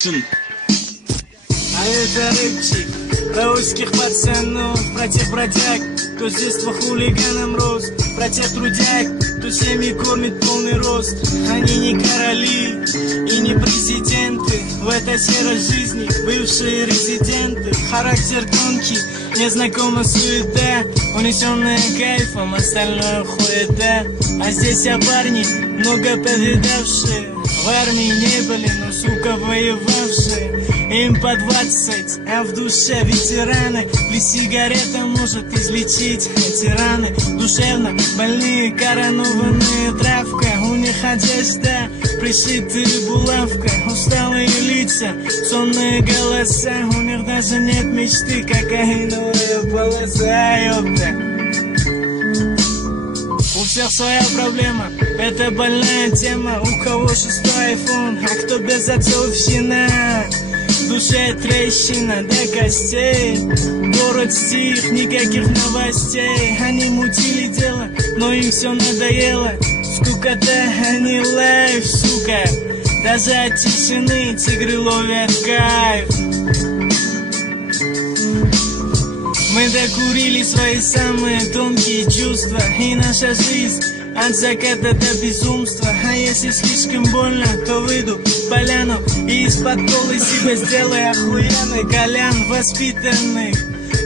А это рэпчик про узких пацанов, про тех бродяг, кто с детства хулиганом рос, про тех трудяг, кто семьи кормит полный рост. Они не короли и не президенты, в этой серой жизни бывшие резиденты. Характер тонкий, незнакома суета, унесенная кайфом, остальное хуета. А здесь парни, много повидавшие, в армии не были, но, сука, воевавшие. Им по 20, а в душе ветераны. Ли сигарета может излечить эти раны. Душевно больные, коронованные травка. У них одежда, пришитая булавка. Усталые лица, сонные голоса. У них даже нет мечты, кокаиновая полоса, ёпта. У всех своя проблема, это больная тема. У кого 6-й iPhone, а кто без отцовщина. В душе трещина до костей. Город стих, никаких новостей. Они мутили дело, но им все надоело. Скукота, они лайф, сука. Даже от тишины тигры ловят кайф. Мы докурили свои самые тонкие чувства. И наша жизнь от заката до безумства. А если слишком больно, то выйду в поляну и из-под колы себе сделаю охуенный кальян. Воспитанных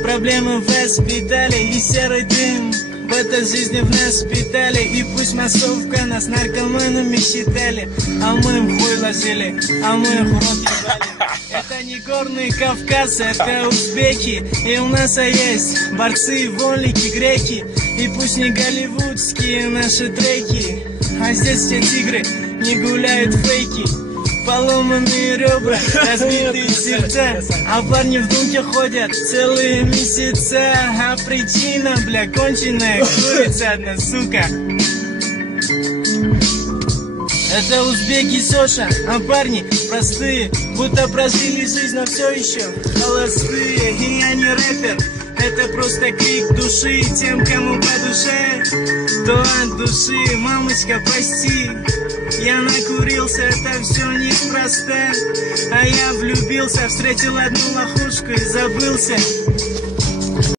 проблемы воспитали и серый дым в этой жизни в нас питали. И пусть массовка нас наркоманами считали, а мы им хуй ложили, а мы их в рот ебали. Это не горный Кавказ, это узбеки. И у нас есть борцы, вольники, греки. И пусть не голливудские наши треки, а здесь все тигры не гуляют фейки. Поломанные ребра, разбитые сердца, а парни в думке ходят целые месяца. А причина, бля, конченая курица одна, сука. Это узбеки Соша, а парни простые, будто прожили жизнь, но все еще холостые. И я не рэпер, это просто крик души тем, кому по душе, то от души. Мамочка, прости, я накурился, это все неспроста. А я влюбился, встретил одну лохушку и забылся.